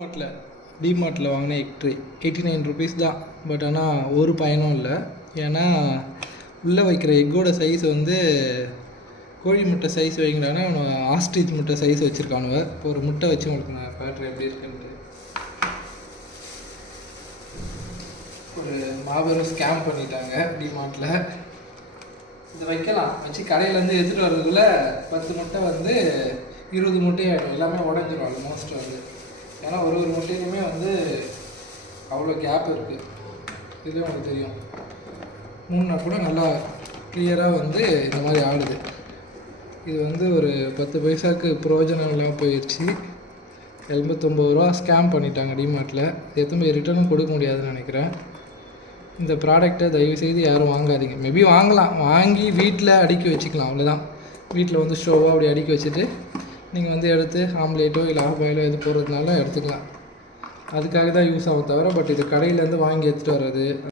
டிமார்ட்டில் வாங்கின egg tray 89 rupees தான். But ஆனால் ஒரு பயனும் இல்லை. ஏன்னா உள்ளே வைக்கிற எக்கோட சைஸ் வந்து கோழி முட்டை சைஸ் வைங்கடானா அவன் ஆஸ்ட்ரிச் முட்டை சைஸ் வச்சுருக்கானுவ. இப்போ ஒரு முட்டை வச்சு உங்களுக்கு நான் பேட்டரி எப்படி இருக்குன்ட்டு ஒரு மாபெரும் ஸ்கேம் பண்ணிட்டாங்க டிமார்ட்டில். இது வைக்கலாம் வச்சு கடையிலேருந்து எடுத்துகிட்டு வர்றதுக்குள்ள 10 முட்டை வந்து 20 முட்டையாகிடும். எல்லாமே உடஞ்சிரும் ஆல்மோஸ்ட் வந்து. ஏன்னா ஒரு முட்டையிலுமே வந்து அவ்வளோ கேப் இருக்குது. இதுலேயும் உங்களுக்கு தெரியும். 3 நாள் கூட நல்லா கிளியராக வந்து இந்த மாதிரி ஆடுது. இது வந்து ஒரு 10 பைசாவுக்கு பிரயோஜனம் இல்லாமல் போயிடுச்சு. 89 ரூபா ஸ்கேம் பண்ணிட்டாங்க டிமார்ட்டில். எதுவுமே ரிட்டர்னும் கொடுக்க முடியாதுன்னு நினைக்கிறேன். இந்த ப்ராடக்டை தயவுசெய்து யாரும் வாங்காதீங்க. மேபி வாங்கலாம், வாங்கி வீட்டில் அடுக்கி வச்சுக்கலாம், அவ்வளோதான். வீட்டில் வந்து ஸ்டோவாக அப்படி அடுக்கி வச்சுட்டு நீங்கள் வந்து எடுத்து ஆம்லேட்டோ இல்லை ஆஃப் பாயிலோ எது போடுறதுனால எடுத்துக்கலாம். அதுக்காக தான் யூஸ் ஆகும் தவிர, பட் இது கடையிலேருந்து வாங்கி எடுத்துகிட்டு வர்றது